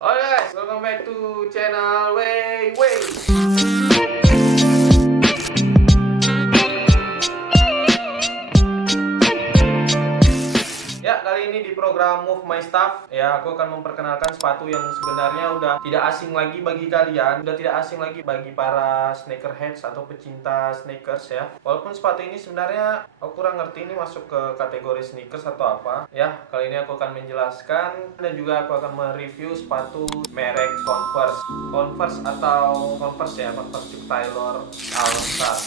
Halo guys, welcome back to channel Way Way. Ya, kali ini di program Move My Stuff ya, aku akan memperkenalkan sepatu yang sebenarnya udah tidak asing lagi bagi kalian, udah tidak asing lagi bagi para sneakerheads atau pecinta sneakers ya. Walaupun sepatu ini sebenarnya aku kurang ngerti ini masuk ke kategori sneakers atau apa. Ya, kali ini aku akan menjelaskan dan juga aku akan mereview sepatu merek Converse. Converse atau Converse ya, Converse Chuck Taylor All Star.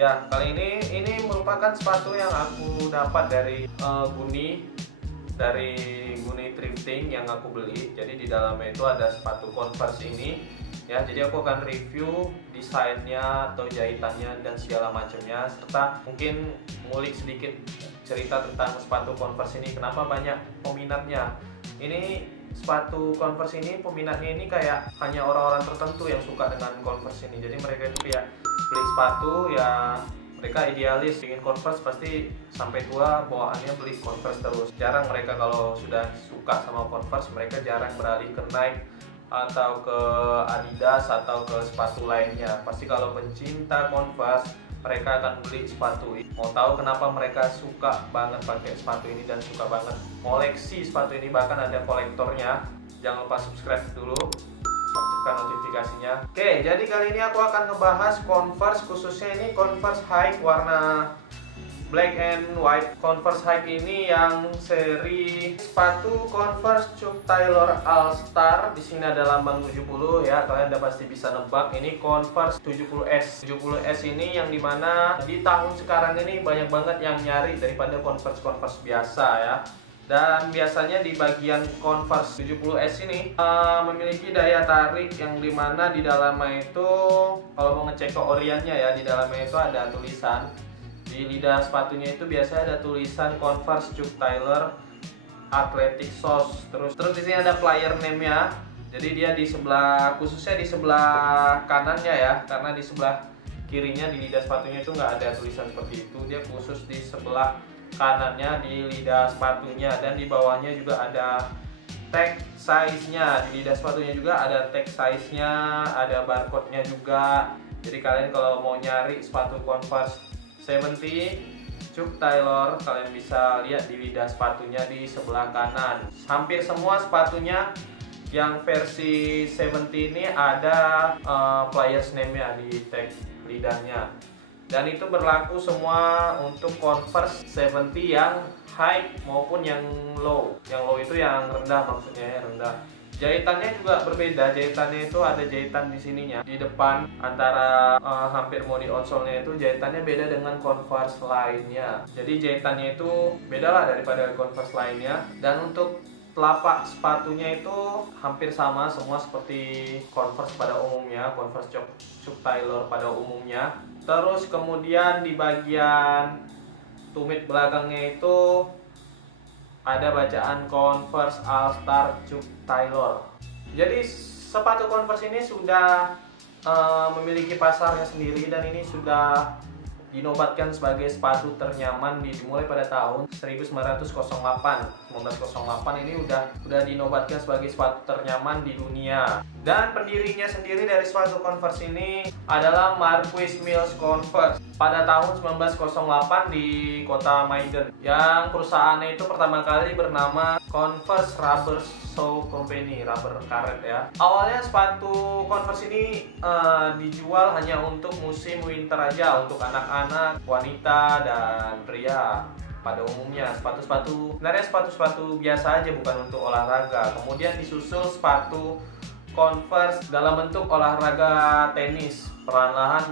Ya, kali ini merupakan sepatu yang aku dapat dari Guni Thrifting yang aku beli. Jadi di dalamnya itu ada sepatu Converse ini. Ya, jadi aku akan review desainnya atau jahitannya dan segala macamnya, serta mungkin ngulik sedikit cerita tentang sepatu Converse ini. Kenapa banyak peminatnya? Ini sepatu Converse ini peminatnya ini kayak hanya orang-orang tertentu yang suka dengan Converse ini. Jadi mereka itu kayak beli sepatu ya, mereka idealis ingin Converse, pasti sampai tua bawaannya beli Converse terus. Jarang mereka kalau sudah suka sama Converse, mereka jarang beralih ke Nike atau ke Adidas atau ke sepatu lainnya. Pasti kalau pencinta Converse, mereka akan beli sepatu ini. Mau tahu kenapa mereka suka banget pakai sepatu ini dan suka banget koleksi sepatu ini, bahkan ada kolektornya? Jangan lupa subscribe dulu, aktifkan notifikasinya. Oke, jadi kali ini aku akan ngebahas Converse, khususnya ini Converse Hike warna black and white. Converse Hike ini yang seri sepatu Converse Chuck Taylor All Star. Di sini ada lambang 70 ya, kalian udah pasti bisa nebak ini Converse 70S. 70S ini yang dimana di tahun sekarang ini banyak banget yang nyari daripada Converse biasa ya. Dan biasanya di bagian Converse 70S ini memiliki daya tarik yang dimana di dalamnya itu, kalau mau ngecek ke oriannya ya, di dalamnya itu ada tulisan. Di lidah sepatunya itu biasanya ada tulisan Converse Chuck Taylor Athletic Shoes. Terus di sini ada player name-nya. Jadi dia di sebelah, khususnya di sebelah kanannya ya, karena di sebelah kirinya di lidah sepatunya itu nggak ada tulisan seperti itu. Dia khusus di sebelah kanannya di lidah sepatunya, dan di bawahnya juga ada tag size-nya. Di lidah sepatunya juga ada tag size-nya, ada barcode-nya juga. Jadi kalian kalau mau nyari sepatu Converse 70 Chuck Taylor, kalian bisa lihat di lidah sepatunya di sebelah kanan. Hampir semua sepatunya yang versi 70 ini ada players name-nya di tag lidahnya. Dan itu berlaku semua untuk Converse 70 yang high maupun yang low. Yang low itu yang rendah, maksudnya ya, rendah. Jahitannya juga berbeda. Jahitannya itu ada jahitan di sininya, di depan, antara hampir mau di outsole-nya itu jahitannya beda dengan Converse lainnya. Jadi jahitannya itu beda lah daripada Converse lainnya. Dan untuk telapak sepatunya itu hampir sama semua seperti Converse pada umumnya, Converse Chuck Taylor pada umumnya. Terus kemudian di bagian tumit belakangnya itu ada bacaan Converse All Star Chuck Taylor. Jadi sepatu Converse ini sudah memiliki pasarnya sendiri, dan ini sudah dinobatkan sebagai sepatu ternyaman dimulai pada tahun 1908 ini udah dinobatkan sebagai sepatu ternyaman di dunia. Dan pendirinya sendiri dari sepatu Converse ini adalah Marquis Mills Converse pada tahun 1908 di kota Maiden, yang perusahaannya itu pertama kali bernama Converse Rubber Shoe Company, rubber karet ya. Awalnya sepatu Converse ini dijual hanya untuk musim winter aja, untuk anak-anak, wanita, dan pria pada umumnya. Sebenarnya sepatu biasa aja, bukan untuk olahraga. Kemudian disusul sepatu Converse dalam bentuk olahraga tenis. Perlahan-lahan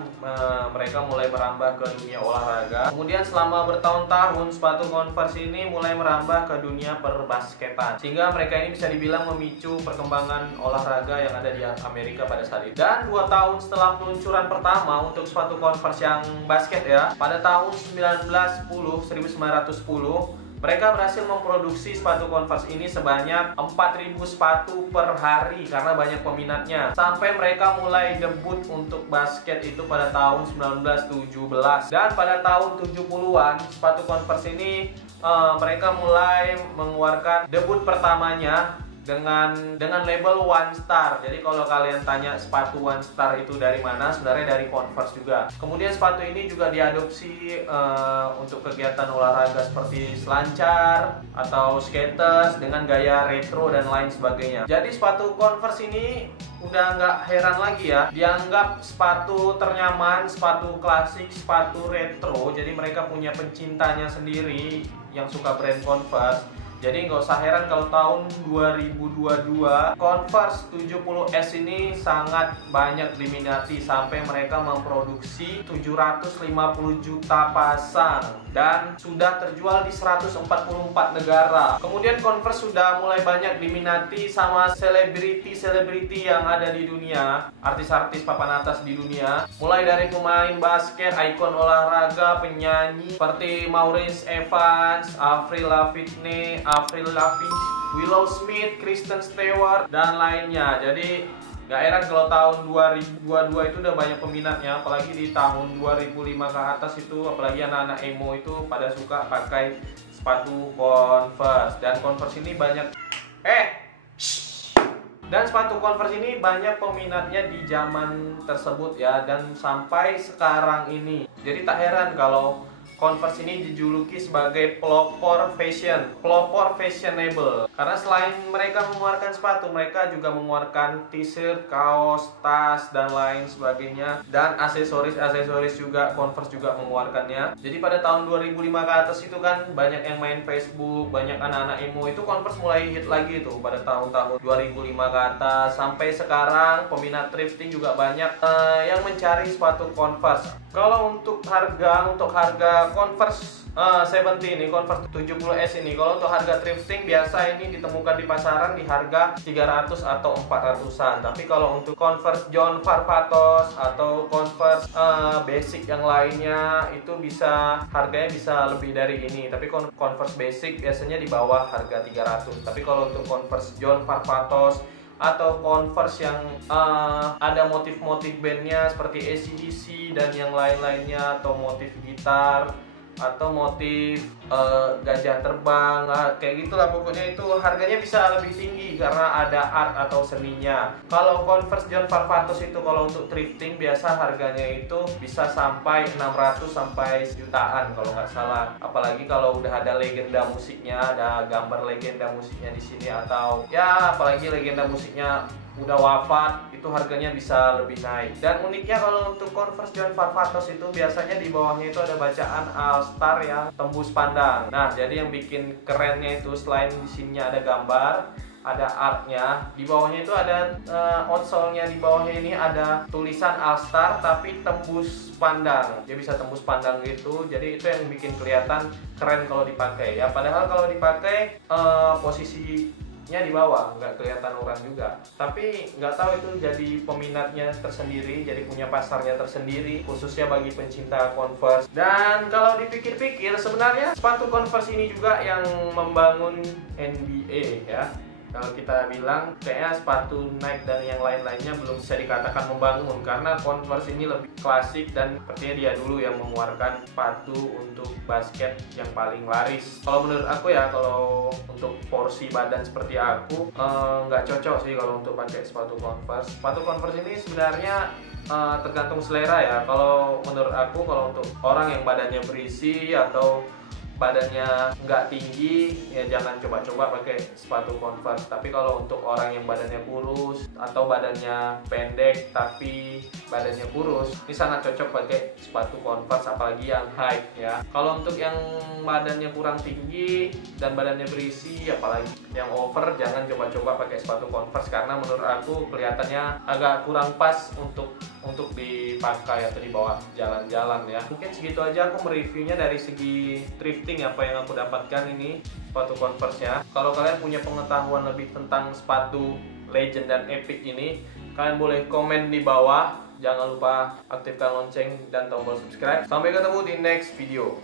mereka mulai merambah ke dunia olahraga. Kemudian selama bertahun-tahun sepatu Converse ini mulai merambah ke dunia perbasketan, sehingga mereka ini bisa dibilang memicu perkembangan olahraga yang ada di Amerika pada saat itu. Dan 2 tahun setelah peluncuran pertama untuk sepatu Converse yang basket ya, pada tahun 1910 mereka berhasil memproduksi sepatu Converse ini sebanyak 4.000 sepatu per hari karena banyak peminatnya. Sampai mereka mulai debut untuk basket itu pada tahun 1917. Dan pada tahun 70-an sepatu Converse ini mereka mulai mengeluarkan debut pertamanya dengan label One Star. Jadi kalau kalian tanya sepatu One Star itu dari mana, sebenarnya dari Converse juga. Kemudian sepatu ini juga diadopsi untuk kegiatan olahraga seperti selancar atau skaters dengan gaya retro dan lain sebagainya. Jadi sepatu Converse ini udah nggak heran lagi ya, dianggap sepatu ternyaman, sepatu klasik, sepatu retro. Jadi mereka punya pencintanya sendiri yang suka brand Converse. Jadi nggak usah heran kalau tahun 2022 Converse 70S ini sangat banyak diminati sampai mereka memproduksi 750 juta pasang dan sudah terjual di 144 negara. Kemudian Converse sudah mulai banyak diminati sama selebriti yang ada di dunia, artis-artis papan atas di dunia, mulai dari pemain basket, ikon olahraga, penyanyi seperti Maurice Evans, Avril Lavigne, Willow Smith, Kristen Stewart, dan lainnya. Jadi gak heran kalau tahun 2022 itu udah banyak peminatnya, apalagi di tahun 2005 ke atas itu, apalagi anak-anak emo itu pada suka pakai sepatu Converse. Dan Converse ini banyak Dan sepatu Converse ini banyak peminatnya di zaman tersebut ya, dan sampai sekarang ini. Jadi tak heran kalau Converse ini dijuluki sebagai pelopor fashionable. Karena selain mereka mengeluarkan sepatu, mereka juga mengeluarkan t-shirt, kaos, tas, dan lain sebagainya. Dan aksesoris juga Converse juga mengeluarkannya. Jadi pada tahun 2005 ke atas itu kan banyak yang main Facebook, banyak anak-anak emo, itu Converse mulai hit lagi tuh pada tahun-tahun 2005 ke atas. Sampai sekarang peminat thrifting juga banyak yang mencari sepatu Converse. Kalau untuk harga Converse 70 ini, Converse 70S ini, kalau untuk harga thrifting biasa ini ditemukan di pasaran di harga 300 atau 400-an. Tapi kalau untuk Converse John Varvatos atau Converse basic yang lainnya itu harganya bisa lebih dari ini. Tapi Converse basic biasanya di bawah harga 300. Tapi kalau untuk Converse John Varvatos atau Converse yang ada motif-motif bandnya seperti AC/DC dan yang lain-lainnya, atau motif gitar atau motif gajah terbang, kayak gitulah pokoknya, itu harganya bisa lebih tinggi karena ada art atau seninya. Kalau Converse John Varvatos itu kalau untuk thrifting biasa harganya itu bisa sampai 600 sampai jutaan kalau nggak salah. Apalagi kalau udah ada legenda musiknya, ada gambar legenda musiknya di sini, atau ya apalagi legenda musiknya udah wafat, itu harganya bisa lebih naik. Dan uniknya kalau untuk Converse John Varvatos itu biasanya di bawahnya itu ada bacaan All Star yang tembus pandang. Nah, jadi yang bikin kerennya itu selain di sininya ada gambar, ada artnya, di bawahnya itu ada outsole-nya, di bawahnya ini ada tulisan All Star tapi tembus pandang. Dia bisa tembus pandang gitu. Jadi itu yang bikin kelihatan keren kalau dipakai ya. Padahal kalau dipakai posisinya di bawah, nggak kelihatan orang juga. Tapi nggak tahu itu jadi peminatnya tersendiri, jadi punya pasarnya tersendiri, khususnya bagi pencinta Converse. Dan kalau dipikir-pikir sebenarnya sepatu Converse ini juga yang membangun NBA ya. Kalau kita bilang kayaknya sepatu Nike dan yang lain-lainnya belum bisa dikatakan membangun, karena Converse ini lebih klasik dan sepertinya dia dulu yang mengeluarkan sepatu untuk basket yang paling laris. Kalau menurut aku ya, kalau untuk porsi badan seperti aku nggak cocok sih kalau untuk pakai sepatu Converse. Sepatu Converse ini sebenarnya tergantung selera ya. Kalau menurut aku, kalau untuk orang yang badannya berisi atau badannya nggak tinggi, ya jangan coba-coba pakai sepatu Converse. Tapi kalau untuk orang yang badannya kurus atau badannya pendek tapi badannya kurus, ini sangat cocok pakai sepatu Converse, apalagi yang high ya. Kalau untuk yang badannya kurang tinggi dan badannya berisi, apalagi yang over, jangan coba-coba pakai sepatu Converse karena menurut aku kelihatannya agak kurang pas untuk dipakai atau dibawa jalan-jalan ya. Mungkin segitu aja aku mereviewnya dari segi thrifting apa yang aku dapatkan ini sepatu Converse-nya. Kalau kalian punya pengetahuan lebih tentang sepatu Legend dan Epic ini, kalian boleh komen di bawah. Jangan lupa aktifkan lonceng dan tombol subscribe. Sampai ketemu di next video.